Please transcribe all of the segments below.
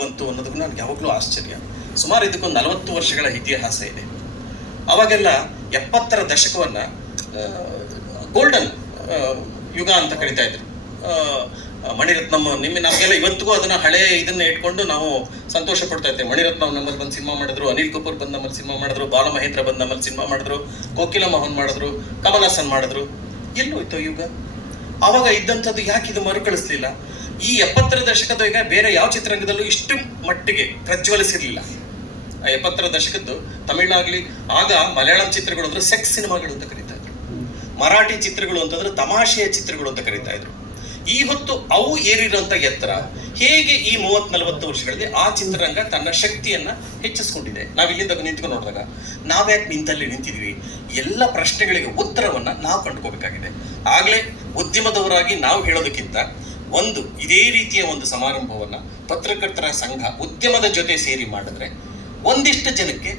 ಬಂತು ಅನ್ನೋದಕ್ಕೂ ನನಗೆ ಯಾವಾಗಲೂ ಆಶ್ಚರ್ಯ. ಸುಮಾರು ಇದಕ್ಕೊಂದು ನಲವತ್ತು ವರ್ಷಗಳ ಇತಿಹಾಸ ಇದೆ. ಅವಾಗೆಲ್ಲ ಎಪ್ಪತ್ತರ ದಶಕವನ್ನ ಗೋಲ್ಡನ್ ಯುಗ ಅಂತ ಕರಿತಾ ಇದ್ರು. ಮಣಿರತ್ನಮ್ಮ ಮಣಿರತ್ನಂ ನಿಮ್ಮ ನಮಗೆಲ್ಲ ಇವತ್ತಿಗೂ ಅದನ್ನ ಹಳೆ ಇದನ್ನ ಇಟ್ಕೊಂಡು ನಾವು ಸಂತೋಷ ಪಡ್ತಾ ಇದ್ದೇವೆ ಮಣಿರತ್ನಂ ನಮ್ಮಲ್ಲಿ ಬಂದು ಸಿನಿಮಾ ಮಾಡಿದ್ರು, ಅನಿಲ್ ಕಪೂರ್ ಬಂದ ನಮ್ಮಲ್ಲಿ ಸಿನಿಮಾ ಮಾಡಿದ್ರು, ಬಾಲ ಮಹೇಂದ್ರ ಬಂದ ನಮ್ಮಲ್ಲಿ ಸಿನಿಮಾ ಮಾಡಿದ್ರು, ಕೋಕಿಲ ಮೋಹನ್ ಮಾಡಿದ್ರು, ಕಮಲ್ ಹಾಸನ್ ಮಾಡಿದ್ರು. ಎಲ್ಲೋಯ್ತು ಯುಗ? ಅವಾಗ ಇದ್ದಂಥದ್ದು ಯಾಕೆ ಇದು ಮರುಕಳಿಸ್ಲಿಲ್ಲ? ಈ ಎಪ್ಪತ್ತರ ದಶಕದ ಈಗ ಬೇರೆ ಯಾವ ಚಿತ್ರರಂಗದಲ್ಲೂ ಇಷ್ಟು ಮಟ್ಟಿಗೆ ಪ್ರಜ್ವಲಿಸಿರ್ಲಿಲ್ಲ. ಆ ಎಪ್ಪತ್ತರ ದಶಕದ್ದು ತಮಿಳಾಗ್ಲಿ ಆಗ ಮಲಯಾಳಂ ಚಿತ್ರಗಳು ಅಂದ್ರೆ ಸೆಕ್ಸ್ ಸಿನಿಮಾಗಳು ಅಂತ ಕರೀತಾ ಇದ್ರು. ಮರಾಠಿ ಚಿತ್ರಗಳು ಅಂತಂದ್ರೆ ತಮಾಷೆಯ ಚಿತ್ರಗಳು ಅಂತ ಕರೀತಾ ಇದ್ರು. ಈ ಹೊತ್ತು ಅವು ಏರಿರುವಂತ ಎತ್ತರ ಹೇಗೆ ಈ ಮೂವತ್ ನಲವತ್ತು ವರ್ಷಗಳಲ್ಲಿ ಆ ಚಿತ್ರರಂಗ ತನ್ನ ಶಕ್ತಿಯನ್ನ ಹೆಚ್ಚಿಸ್ಕೊಂಡಿದೆ? ನಾವು ಇಲ್ಲಿಂದ ನಿಂತ್ಕೊಂಡು ನೋಡಿದಾಗ ನಾವ್ಯಾಕೆ ನಿಂತಲ್ಲಿ ನಿಂತಿದ್ವಿ? ಎಲ್ಲ ಪ್ರಶ್ನೆಗಳಿಗೆ ಉತ್ತರವನ್ನ ನಾವು ಕಂಡುಕೋಬೇಕಾಗಿದೆ. ಆಗ್ಲೇ ಉದ್ಯಮದವರಾಗಿ ನಾವು ಹೇಳೋದಕ್ಕಿಂತ ಒಂದು ಇದೇ ರೀತಿಯ ಒಂದು ಸಮಾರಂಭವನ್ನ ಪತ್ರಕರ್ತರ ಸಂಘ ಉದ್ಯಮದ ಜೊತೆ ಸೇರಿ ಮಾಡಿದ್ರೆ ಒಂದಿಷ್ಟು ಜನಕ್ಕೆ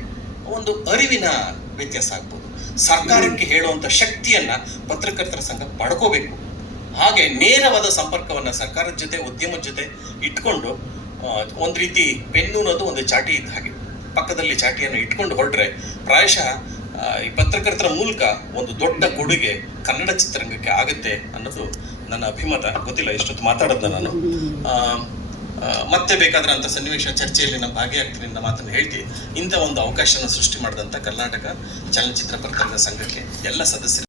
ಒಂದು ಅರಿವಿನ ವ್ಯತ್ಯಾಸ ಆಗ್ಬೋದು. ಸರ್ಕಾರಕ್ಕೆ ಹೇಳುವಂತ ಶಕ್ತಿಯನ್ನ ಪತ್ರಕರ್ತರ ಸಂಘ ಪಡ್ಕೋಬೇಕು. ಹಾಗೆ ನೇರವಾದ ಸಂಪರ್ಕವನ್ನ ಸರ್ಕಾರದ ಜೊತೆ ಉದ್ಯಮದ ಜೊತೆ ಇಟ್ಕೊಂಡು ಒಂದು ರೀತಿ ಪೆನ್ನು ಅನ್ನೋದು ಒಂದು ಚಾಟಿ ಇದ್ದ ಹಾಗೆ. ಪಕ್ಕದಲ್ಲಿ ಚಾಟಿಯನ್ನು ಇಟ್ಕೊಂಡು ಹೊರಟ್ರೆ ಪ್ರಾಯಶಃ ಈ ಪತ್ರಕರ್ತರ ಮೂಲಕ ಒಂದು ದೊಡ್ಡ ಕೊಡುಗೆ ಕನ್ನಡ ಚಿತ್ರರಂಗಕ್ಕೆ ಆಗುತ್ತೆ ಅನ್ನೋದು ನನ್ನ ಅಭಿಮತ. ಗೊತ್ತಿಲ್ಲ, ಎಷ್ಟೊತ್ತು ಮಾತಾಡೋದ ನಾನು. ಮತ್ತೆ ಬೇಕಾದ್ರೆ ಅಂತ ಸನ್ನಿವೇಶ ಚರ್ಚೆಯಲ್ಲಿ ನಾನು ಭಾಗಿಯಾಗ್ತೀನಿ ಅನ್ನೋ ಮಾತನ್ನು ಹೇಳ್ತಿ, ಇಂಥ ಒಂದು ಅವಕಾಶನ ಸೃಷ್ಟಿ ಮಾಡಿದಂಥ ಕರ್ನಾಟಕ ಚಲನಚಿತ್ರ ಪತ್ರಕರ್ತರ ಸಂಘಕ್ಕೆ ಎಲ್ಲ ಸದಸ್ಯರು